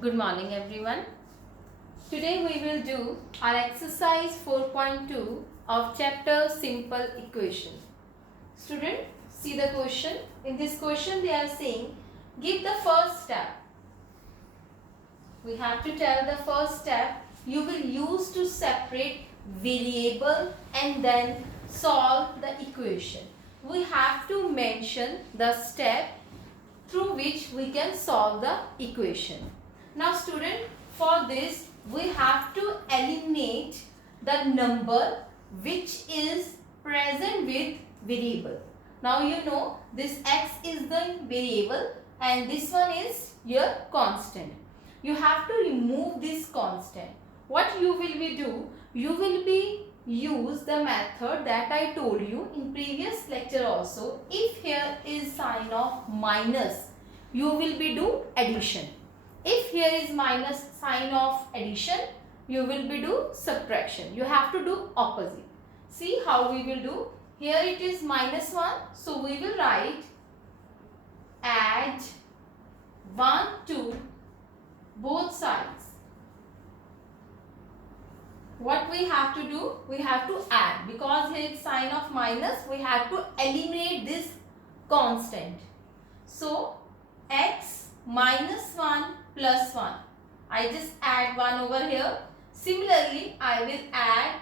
Good morning everyone. Today we will do our exercise 4.2 of chapter simple equation. Student, see the question. In this question they are saying give the first step. We have to tell the first step you will use to separate variable and then solve the equation. We have to mention the step through which we can solve the equation. Now student, for this we have to eliminate the number which is present with variable. Now you know this x is the variable and this one is your constant. You have to remove this constant. What you will be do? You will be use the method that I told you in previous lecture also. If here is sign of minus, you will be do addition. If here is minus sign of addition, you will be do subtraction. You have to do opposite. See how we will do. Here it is minus 1. So we will write add 1 to both sides. What we have to do? We have to add. Because here is sign of minus, we have to eliminate this constant. So x minus 1 plus 1. I just add 1 over here. Similarly, I will add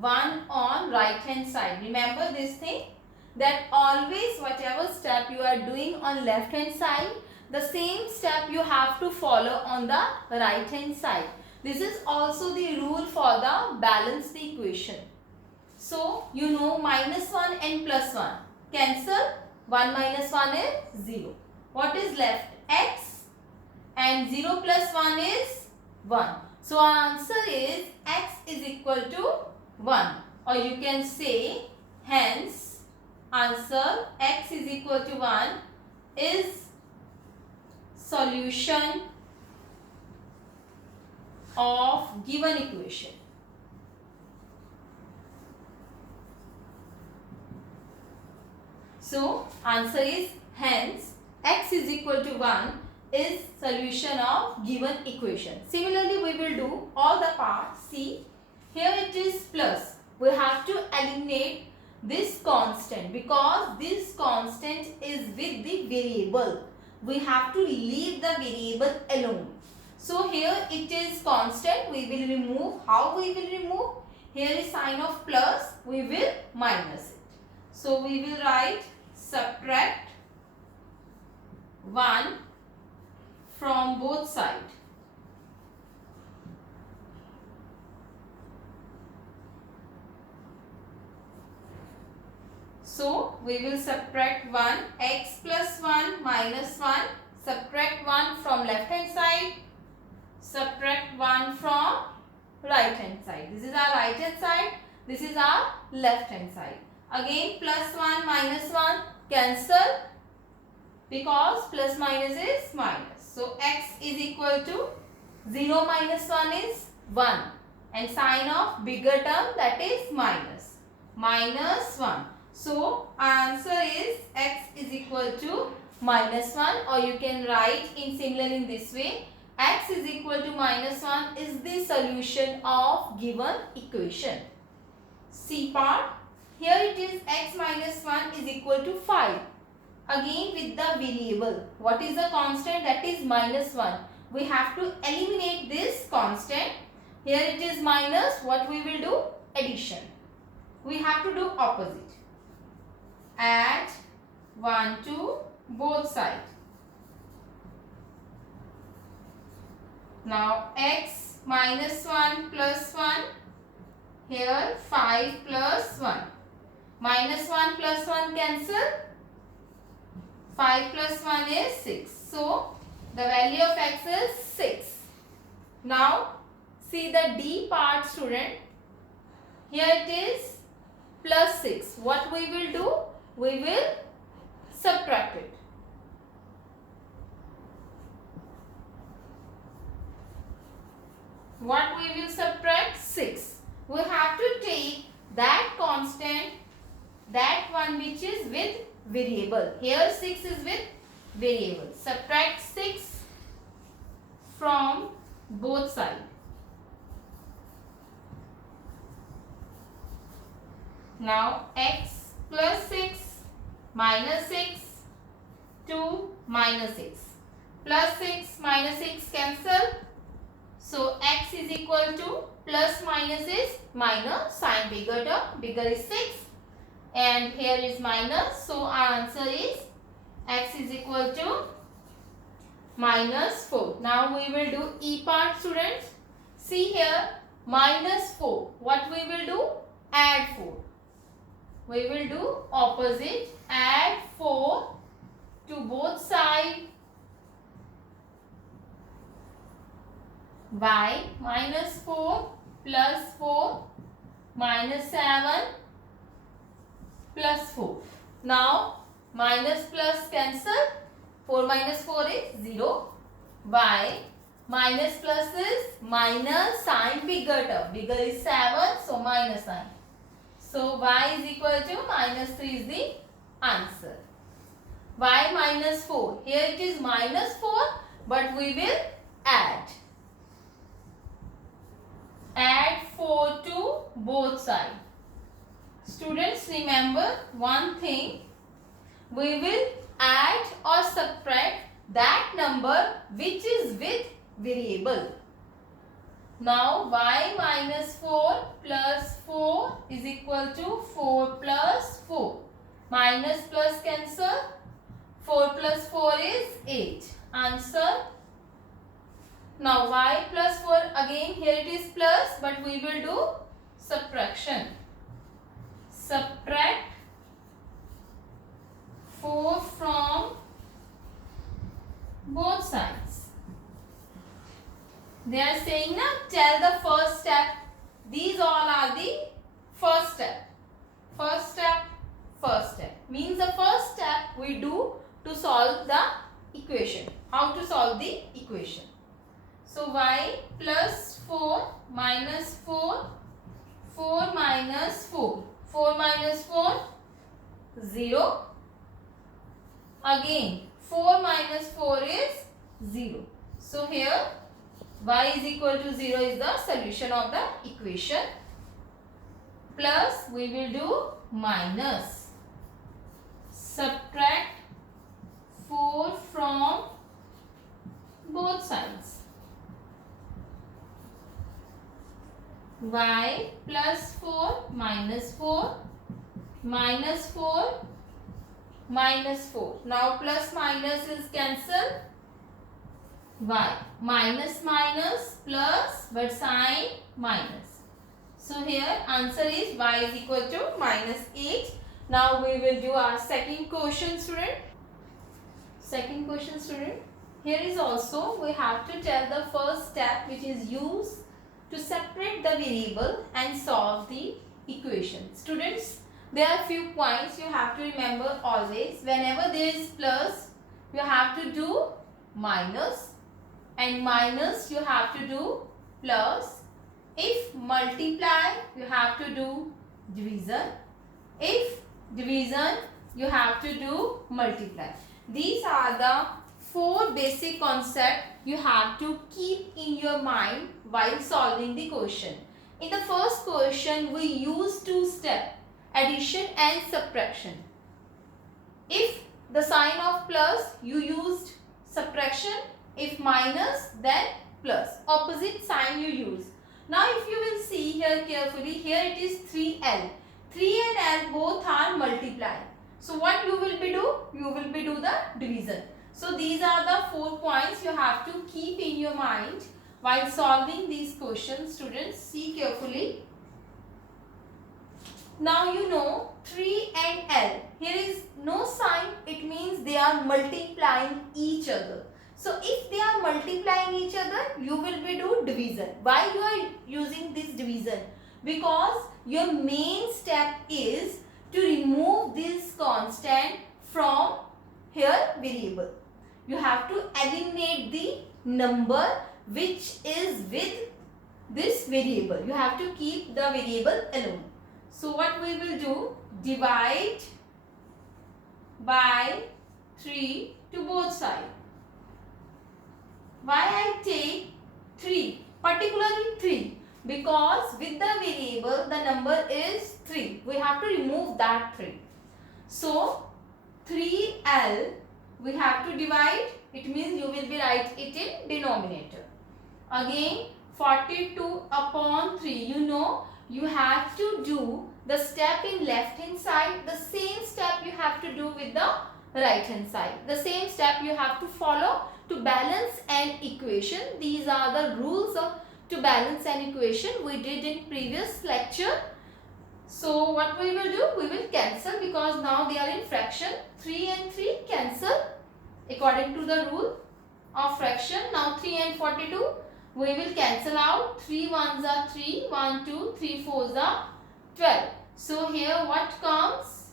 1 on right hand side. Remember this thing, that always whatever step you are doing on left hand side, the same step you have to follow on the right hand side. This is also the rule for the balanced equation. So you know minus 1 and plus 1. Cancel. 1 minus 1 is 0. What is left? X, and 0 plus 1 is 1. So our answer is x is equal to 1, or you can say hence answer x is equal to 1 is solution of given equation. So answer is hence x is equal to 1 is solution of given equation. Similarly, we will do all the parts. See, here it is plus. We have to eliminate this constant because this constant is with the variable. We have to leave the variable alone. So here it is constant. We will remove. How we will remove? Here is sign of plus. We will minus it. So we will write subtract 1 from both sides. So we will subtract 1, x plus 1 minus 1, subtract 1 from left hand side, subtract 1 from right hand side. This is our right hand side, this is our left hand side. Again plus 1 minus 1, cancel, because plus minus is minus. So x is equal to 0 minus 1 is 1 and sign of bigger term, that is minus. Minus 1. So answer is x is equal to minus 1, or you can write in similar in this way. X is equal to minus 1 is the solution of given equation. C part. Here it is x minus 1 is equal to 5. Again with the variable. What is the constant? That is minus 1. We have to eliminate this constant. Here it is minus. What we will do? Addition. We have to do opposite. Add 1 to both sides. Now x minus 1 plus 1. Here 5 plus 1. Minus 1 plus 1 cancel. 5 plus 1 is 6. So, the value of x is 6. Now, see the D part, student. Here it is plus 6. What we will do? We will subtract it. What we will subtract? 6. We have to take that constant, that one which is with variable. Here 6 is with variable. Subtract 6 from both side. Now x plus 6 minus 6 2 minus 6 plus 6 minus 6 cancel. So x is equal to plus minus is minus, sign bigger term, bigger is 6 and here is minus. So our answer is x is equal to minus 4. Now we will do E part, students. See here, minus 4. What we will do? Add 4. We will do opposite, add 4 to both sides. Y minus 4 plus 4 minus 7 plus 4. Now minus plus cancel. 4 minus 4 is 0. Y minus plus is minus, sign bigger term. Bigger is 7, so minus sign. So y is equal to minus 3 is the answer. Y minus 4. Here it is minus 4, but we will add. Add 4 to both sides. Students, remember one thing. We will add or subtract that number which is with variable. Now y minus 4 plus 4 is equal to 4 plus 4. Minus plus cancel. 4 plus 4 is 8. Answer. Now y plus 4, again here it is plus, but we will do subtraction. Subtract 4 from both sides. They are saying now, tell the first step. These all are the first step. First step, first step. Means the first step we do to solve the equation. How to solve the equation? So y plus 4 minus 4, 4 minus 4. 4 minus 4, 0. Again 4 minus 4 is 0. So here y is equal to 0 is the solution of the equation. Plus we will do minus. Subtract 4 from both sides. Y plus 4 minus 4 minus 4 minus 4. Now plus minus is cancel. Y minus minus plus, but sign minus. So here answer is y is equal to minus 8. Now we will do our second question, student. Second question, student. Here is also we have to tell the first step which is used to separate the variable and solve the equation. Students, there are few points you have to remember always. Whenever there is plus, you have to do minus, and minus you have to do plus. If multiply, you have to do division. If division, you have to do multiply. These are the 4 basic concepts you have to keep in your mind while solving the question. In the first question, we use 2 steps, addition and subtraction. If the sign of plus, you used subtraction. If minus, then plus. Opposite sign you use. Now if you will see here carefully, here it is 3L. 3 and L both are multiplied. So what you will be do? You will be do the division. So these are the 4 points you have to keep in your mind while solving these questions. Students, see carefully. Now you know 3 and L. Here is no sign. It means they are multiplying each other. So if they are multiplying each other, you will be do division. Why you are using this division? Because your main step is to remove this constant from here variable. You have to eliminate the number which is with this variable. You have to keep the variable alone. So what we will do? Divide by 3 to both sides. Why I take 3? because with the variable the number is 3. We have to remove that 3. So 3L we have to divide. It means you will be write it in denominator. Again 42 upon 3. You know you have to do the step in left hand side. The same step you have to do with the right hand side. The same step you have to follow to balance an equation. These are the rules of to balance an equation we did in previous lecture. So what we will do? We will cancel because now they are in fraction. 3 and 3 cancel according to the rule of fraction. Now 3 and 42 we will cancel out. 3 ones are 3, 1, 2, 3 fours are 12. So here what comes?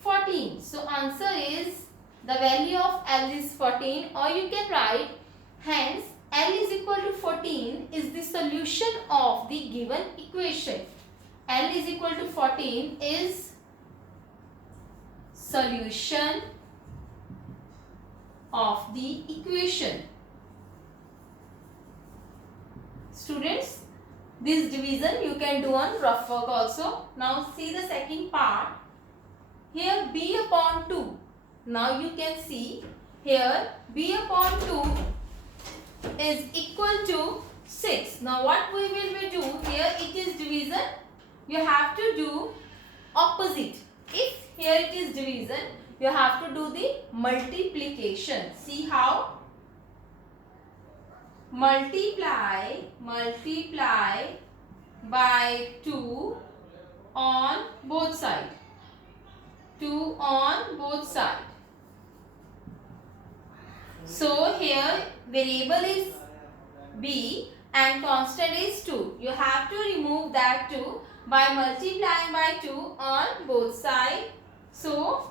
14. So answer is the value of L is 14, or you can write hence L is equal to 14 is the solution of the given equation. L is equal to 14 is solution of the equation. Students, this division you can do on rough work also. Now see the second part. Here b upon 2. Now you can see here b upon 2 is equal to 6. Now what we will do here, it is division. You have to do opposite. If here it is division, you have to do the multiplication. See how? Multiply by 2 on both sides. 2 on both sides. So here variable is b and constant is 2. You have to remove that 2 by multiplying by 2 on both sides. So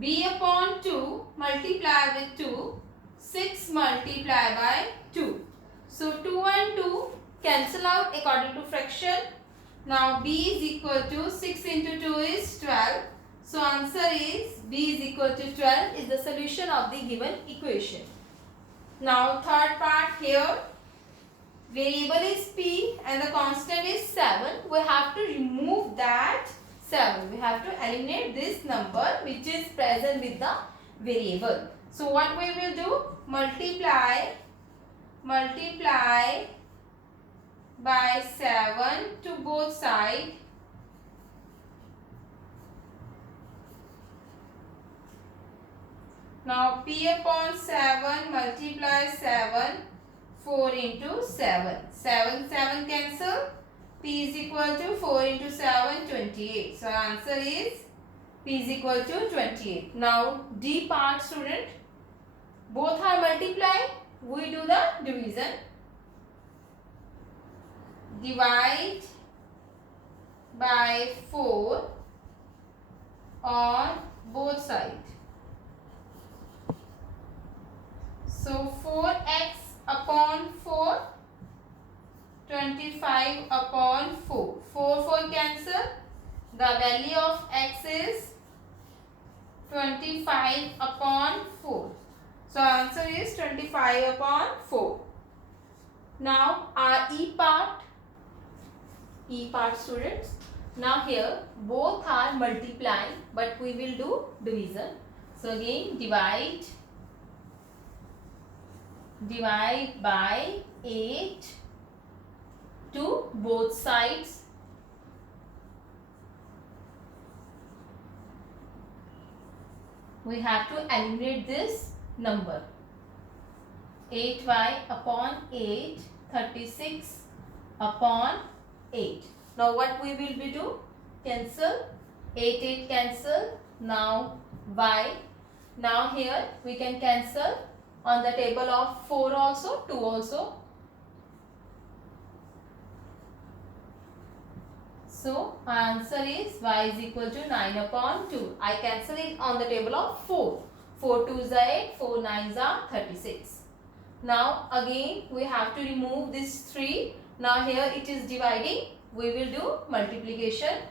b upon 2 multiply with 2. 6 multiply by 2. So 2 and 2 cancel out according to fraction. Now b is equal to 6 into 2 is 12. So answer is b is equal to 12 is the solution of the given equation. Now third part here, variable is p and the constant is 7. We have to remove that 7. We have to eliminate this number which is present with the variable. So what we will do? Multiply by 7 to both sides. Now p upon 7 multiply 7, 4 into 7. 7 cancel. P is equal to 4 into 7, 28. So answer is p is equal to 28. Now D part, student. Both are multiply. We do the division. Divide by 4 on both sides. So 4x upon 4, 25 upon 4. 4 cancel. The value of x is 25 upon 4. So answer is 25 upon 4. Now our E part students. Now here both are multiplying, but we will do division. So again divide by 8 to both sides. We have to eliminate this number. 8y upon 8, 36 upon 8. Now what we will be do? Cancel. 8 cancel. Now y. Now here we can cancel on the table of 4 also, 2 also. So our answer is y is equal to 9 upon 2. I cancel it on the table of 4. 4 2s are 8, 4 9s are 36. Now again we have to remove this 3. Now here it is dividing. We will do multiplication.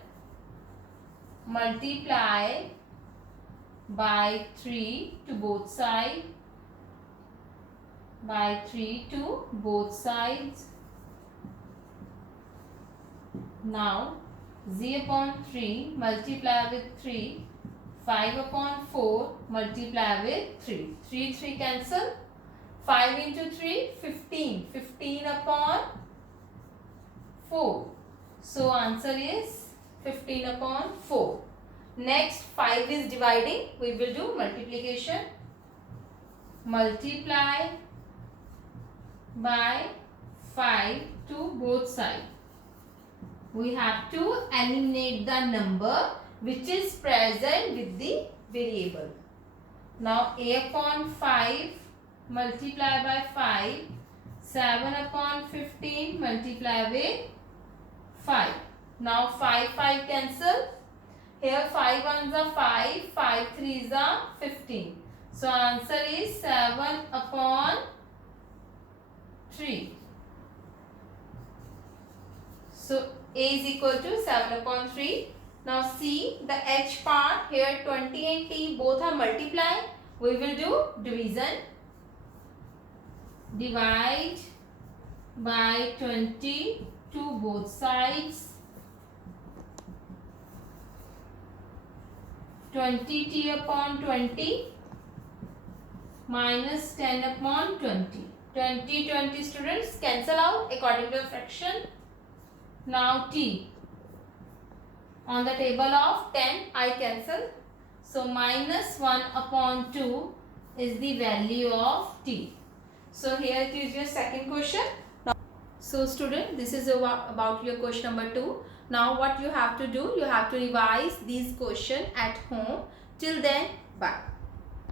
Multiply by 3 to both sides. By 3 to both sides. Now z upon 3 multiply with 3, 5 upon 4 multiply with 3. 3 cancel. 5 into 3 15. 15 upon 4. So answer is 15 upon 4. Next 5 is dividing. We will do multiplication. Multiply by 5 to both sides. We have to eliminate the number which is present with the variable. Now a upon 5 multiply by 5. 7 upon 15 multiply with 5. Now 5 cancel. Here 5 ones are 5, 5 threes are 15. So answer is 7 upon 3. So a is equal to 7 upon 3. Now see the h part, here 20 and t both are multiply. We will do division. Divide by 20 to both sides. 20t upon 20 minus 10 upon 20. 20 students cancel out according to the fraction. Now t. On the table of 10 I cancel. So minus 1 upon 2 is the value of t. So here it is your second question. So student, this is about your question number 2. Now what you have to do, you have to revise these questions at home. Till then, bye.